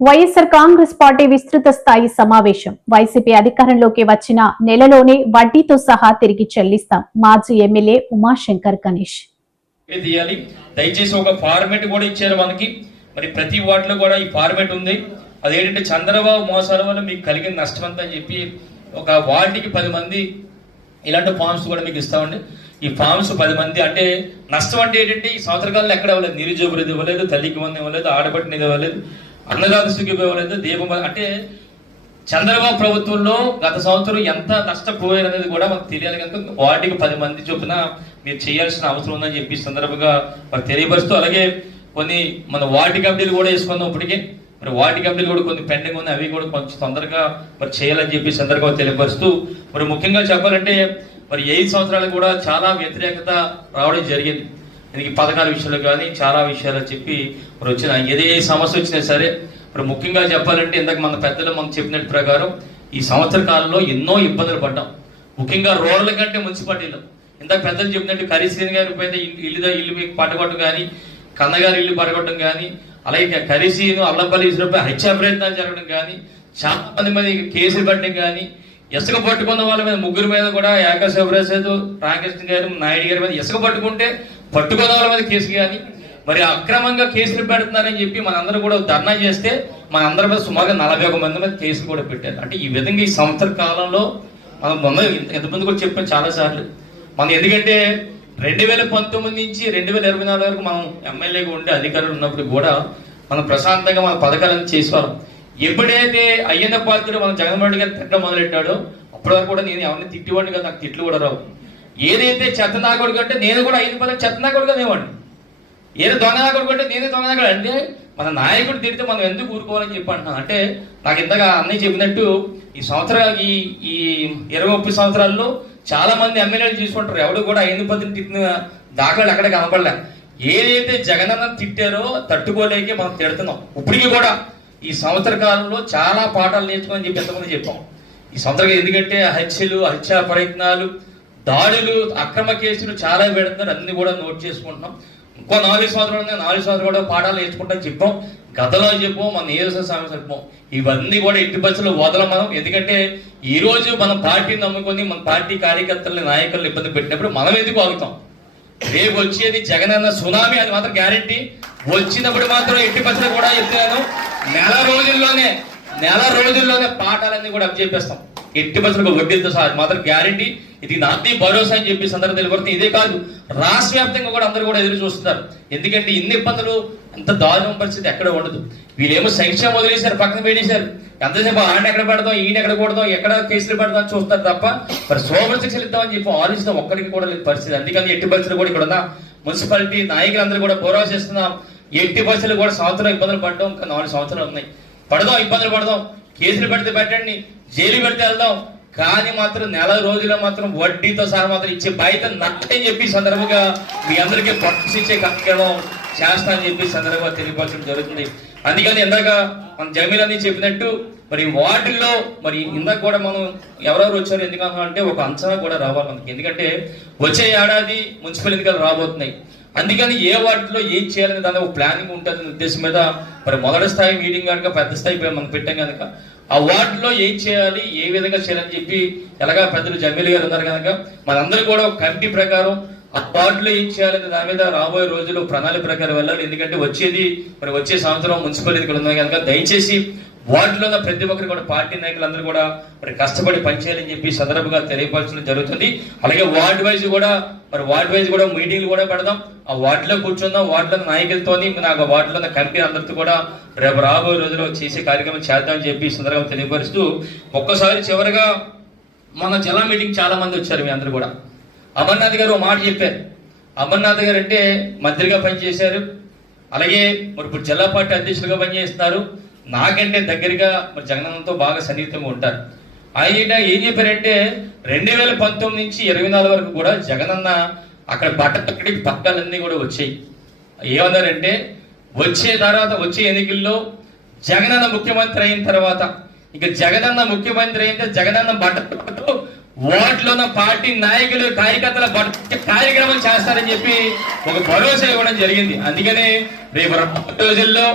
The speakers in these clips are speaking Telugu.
వైఎస్ఆర్ కాంగ్రెస్ పార్టీ విస్తృత స్థాయి సమావేశం. వైసీపీ అధికారంలోకి వచ్చిన నెలలోనే వడ్డీతో సహా తిరిగి చెల్లిస్తాం. మాజీ ఎమ్మెల్యే ఉమాశంకర్ గణేష్. దయచేసి ఒక ఫార్మేట్ కూడా ఇచ్చారు మనకి. మరి ప్రతి వాటిలో కూడా ఈ ఫార్మేట్ ఉంది. అదేంటంటే చంద్రబాబు మోసాల వల్ల మీకు కలిగిన నష్టం అంతా అని చెప్పి ఒక వార్డుకి 10 మంది ఇలాంటి ఫార్మ్స్ కూడా మీకు ఇస్తామండి. ఈ ఫార్మ్స్ 10 మంది అంటే నష్టం అంటే ఏంటంటే ఈ సంవత్సరాల్లో ఎక్కడ ఇవ్వలేదు, నిరుద్యోగులు ఇవ్వలేదు, తల్లికి మంది ఇవ్వలేదు, ఆడబట్టినది ఇవ్వలేదు, అన్నదాతకి ఇవ్వలేదు, దీపం. అంటే చంద్రబాబు ప్రభుత్వంలో గత సంవత్సరం ఎంత నష్టపోయారనేది కూడా మనకు తెలియాలి కనుక వార్డుకి 10 మంది చొప్పున మీరు చేయాల్సిన అవసరం ఉందని చెప్పి సందర్భంగా మరి తెలియపరుస్తూ, అలాగే కొన్ని మన వార్డు కమిటీలు కూడా వేసుకుందాం. ఇప్పటికే మరి వార్డు కమిటీలు కూడా కొన్ని పెండింగ్ ఉన్నాయి, అవి కూడా కొంచెం తొందరగా మరి చేయాలని చెప్పి సందర్భంగా తెలియపరుస్తూ, మరి ముఖ్యంగా చెప్పాలంటే మరి 5 సంవత్సరాలు కూడా చాలా వ్యతిరేకత రావడం జరిగింది. దీనికి పథకాల విషయంలో కానీ చాలా విషయాలు చెప్పి మరి వచ్చిన ఏ సమస్య వచ్చినా సరే మరి ముఖ్యంగా చెప్పాలంటే ఇందాక మన పెద్దలు మనకు చెప్పినట్టు ప్రకారం ఈ సంవత్సర కాలంలో ఎన్నో ఇబ్బందులు పడ్డాం. ముఖ్యంగా రోడ్ల కంటే మున్సిపాలిటీలో ఇందాక పెద్దలు చెప్పినట్టు కరీశ్రీని గారి పైన ఇల్లు పడగొట్టడం కానీ, కన్నగారి ఇల్లు పడగొట్టడం కానీ, అలాగే కరీసీను అల్లంపల్లి ఇసులపై హత్యా ప్రయత్నాలు జరగడం కానీ, చాలా మంది కేసులు పెట్టడం కానీ, ఇసుక పట్టుకున్న వాళ్ళ మీద 3 మీద కూడా ఏకశివప్రసాద్, రామకృష్ణ గారు, నాయుడు గారి మీద ఇసుక పట్టుకుంటే పట్టుకున్న వాళ్ళ మీద కేసు కానీ మరి అక్రమంగా కేసులు పెడుతున్నారని చెప్పి మనందరూ కూడా ధర్నా చేస్తే మనందరి మీద సుమారుగా 41 మంది మీద కేసులు కూడా పెట్టారు. అంటే ఈ విధంగా ఈ సంవత్సర కాలంలో మనం ఎంతమంది కూడా చెప్పాం చాలా సార్లు. మనం ఎందుకంటే 2019 నుంచి 2024 వరకు మనం ఎమ్మెల్యేగా ఉండే అధికారులు ఉన్నప్పుడు కూడా మనం ప్రశాంతంగా మన పథకాలను చేసేవాళ్ళం. ఎప్పుడైతే అయ్యన్న పాత్రుడు మన జగన్మోహన్ రెడ్డి గారు తిట్టడం మొదలెట్టాడో అప్పటి వరకు కూడా నేను ఎవరిని తిట్టివాడిని కదా, నాకు తిట్లు కూడా రావు. ఏదైతే చెత్త నాకుడు కంటే నేను కూడా 5 పదం చెత్త నాకుడు కదా ఇవ్వండి, ఏదో దొంగ నాకుడు కంటే నేనే దొంగ నాకుడు. అంటే మన నాయకుడు తిడితే మనం ఎందుకు ఊరుకోవాలని చెప్పి అంటున్నాను. అంటే నాకు ఇంతగా అన్నయ్య చెప్పినట్టు ఈ సంవత్సరాలు ఈ 20-30 సంవత్సరాల్లో చాలా మంది ఎమ్మెల్యేలు చూసుకుంటారు, ఎవడు కూడా 5 పదం తిట్టిన దాఖలాలు ఎక్కడ కనపడలే. ఏదైతే జగనన్న తిట్టారో తట్టుకోలేక మనం తిడుతున్నాం. ఇప్పటికీ కూడా ఈ సంవత్సర కాలంలో చాలా పాఠాలు నేర్చుకోని చెప్పి ఎంతమంది చెప్పాం ఈ సంవత్సరం. ఎందుకంటే హత్యా ప్రయత్నాలు, దాడులు, అక్రమ కేసులు చాలా పెడుతున్నారు, అన్ని కూడా నోట్ చేసుకుంటున్నాం. ఇంకో 4 సంవత్సరాలు ఉన్నాయి, 4 సంవత్సరాలు కూడా పాఠాలు నేర్చుకుంటాం చెప్పాం. గతంలో చెప్పాం, మన నియోజక సమస్య చెప్పాం. ఇవన్నీ కూడా ఎట్టి బస్సులు వదలం మనం. ఎందుకంటే ఈ రోజు మనం పార్టీని నమ్ముకొని మన పార్టీ కార్యకర్తలని, నాయకులను ఇబ్బంది పెట్టినప్పుడు మనం ఎందుకు ఆగుతాం? రేపు వచ్చేది జగనన్న సునామీ, అది మాత్రం గ్యారెంటీ. వచ్చినప్పుడు మాత్రం ఎట్టి బస్సులు కూడా చెప్తున్నాను, నెల రోజుల్లోనే పాఠాలన్నీ కూడా అప్పచెప్పేస్తాం. ఎట్టి బస్సులకు వడ్డీలతో సహా మాత్రం గ్యారెంటీ. ఇది నాది భరోసా అని చెప్పి సందర్భం తెలియబడుతుంది. ఇదే కాదు, రాష్ట్ర వ్యాప్తంగా కూడా అందరూ కూడా ఎదురు చూస్తున్నారు. ఎందుకంటే ఇన్ని ఇబ్బందులు, అంత దారుణ పరిస్థితి ఎక్కడ ఉండదు. వీళ్ళేమో సంక్షేమం వదిలేశారు, పక్కన పెట్టేశారు. ఎంతసేపు ఆయన ఎక్కడ పెడతాం, ఈయన ఎక్కడ కొడతాం, ఎక్కడ కేసులు పెడతాం చూస్తారు తప్ప మరి సోమర శిక్షలు ఇద్దామని చెప్పి ఆలోచిస్తాం ఒక్కడికి కూడా లేదు పరిస్థితి. అందుకని ఎట్టి పరిస్థితులు కూడా ఇక్కడ ఉన్న మున్సిపాలిటీ నాయకులందరూ కూడా భరోసా చేస్తున్నాం. ఎట్టి పరిస్థితులు కూడా సంవత్సరం ఇబ్బందులు పడడం, ఇంకా 4 సంవత్సరాలు ఉన్నాయి. పడదాం, ఇబ్బందులు పడదాం, కేసులు పెడితే పెట్టండి, జైలు పెడితే వెళ్దాం, కానీ మాత్రం నెల రోజుల్లో మాత్రం వడ్డీతో సహా మాత్రం ఇచ్చే బాధ్యత నచ్చని చెప్పి సందర్భంగా మీ అందరికీ ప్రొటెక్షన్ ఇచ్చే కార్యక్రమం చేస్తానని చెప్పి సందర్భంగా తెలియపరచడం జరుగుతుంది. అందుకని ఇందాక మన జమీలని చెప్పినట్టు మరి వాటిల్లో మరి ఇందాక కూడా మనం ఎవరెవరు వచ్చారు ఎందుకంటే ఒక అంచనా కూడా రావాలి మనకి. ఎందుకంటే వచ్చే ఏడాది మున్సిపల్ ఎన్నికలు రాబోతున్నాయి. అందుకని ఏ వార్డులో ఏం చేయాలని దాని ఒక ప్లానింగ్ ఉంటుంది ఉద్దేశం మీద మరి మొదటి స్థాయి మీటింగ్ కనుక పెద్ద స్థాయి మనం పెట్టాం కనుక ఆ వార్డులో ఏం చేయాలి, ఏ విధంగా చేయాలని చెప్పి ఎలాగా పెద్దలు జమీల్ గారు ఉన్నారు కనుక మనందరూ కూడా ఒక కమిటీ ప్రకారం ఆ వార్డులో ఏం చేయాలని దాని మీద రాబోయే రోజుల్లో ప్రణాళిక ప్రకారం వెళ్ళాలి. ఎందుకంటే వచ్చే సంవత్సరం మున్సిపల్ ఎన్నికలు ఉన్నాయి కనుక దయచేసి వార్డులో ఉన్న ప్రతి ఒక్కరు కూడా పార్టీ నాయకులందరూ కూడా మరి కష్టపడి పనిచేయాలని చెప్పి సందర్భంగా తెలియపరచడం జరుగుతుంది. అలాగే వార్డు వైజ్ కూడా మీటింగ్లు కూడా పెడదాం. ఆ వార్డులో కూర్చుందాం, వార్డులో నాయకులతోని నాకు వార్డులో ఉన్న కమిటీ అందరితో కూడా రేపు రాబోయే రోజుల్లో చేసే కార్యక్రమం చేద్దామని చెప్పి సందర్భంగా తెలియపరుస్తూ ఒక్కసారి చివరిగా మన జిల్లా మీటింగ్ చాలా మంది వచ్చారు. మీ అందరూ కూడా అమర్నాథ్ గారు మాట చెప్పారు. అమర్నాథ్ గారు అంటే మంత్రిగా పనిచేశారు, అలాగే మరి ఇప్పుడు జిల్లా పార్టీ అధ్యక్షులుగా పనిచేస్తున్నారు. నాకంటే దగ్గరగా మరి జగనన్నతో బాగా సన్నిహితంగా ఉంటారు. ఆయన ఏం చెప్పారంటే 2019 నుంచి 24 వరకు కూడా జగనన్న అక్కడ బట్టక్కడికి పథకాలన్నీ కూడా వచ్చాయి. ఏమన్నారంటే వచ్చే ఎన్నికల్లో జగనన్న ముఖ్యమంత్రి అయిన తర్వాత ఇక జగనన్న ముఖ్యమంత్రి అయితే జగనన్న బట్టతో వార్డులో ఉన్న పార్టీ నాయకులు, కార్యకర్తల కార్యక్రమం చేస్తారని చెప్పి ఒక భరోసా ఇవ్వడం జరిగింది. అందుకనే రేపు రోజుల్లో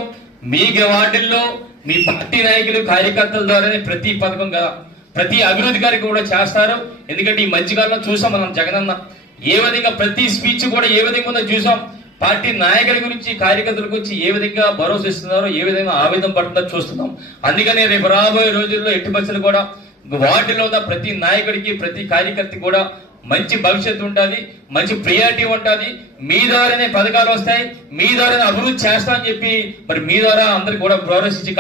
మీ వార్డుల్లో మీ పార్టీ నాయకులు కార్యకర్తల ద్వారానే ప్రతి పథకం ప్రతి అభివృద్ధి కార్యక్రమం కూడా చేస్తారు. ఎందుకంటే ఈ మధ్యకాలంలో చూసాం మనం జగనన్న ఏ విధంగా ప్రతి స్పీచ్ కూడా ఏ విధంగా ఉందో చూసాం. పార్టీ నాయకుల గురించి కార్యకర్తల గురించి ఏ విధంగా భరోసా ఇస్తున్నారో ఏ విధంగా ఆవేదన పడుతుందో చూస్తున్నాం. అందుకని రేపు రాబోయే రోజుల్లో ఎట్టి పరిస్థితులు కూడా వార్డులో ఉన్న ప్రతి నాయకుడికి ప్రతి కార్యకర్తకి కూడా మంచి భవిష్యత్తు ఉంటుంది, మంచి ప్రియారిటీ ఉంటుంది. మీ ద్వారానే పథకాలు వస్తాయి, మీ ద్వారానే అభివృద్ధి చేస్తా అని చెప్పి మరి మీ ద్వారా అందరికి కూడా భరోసా ఇచ్చి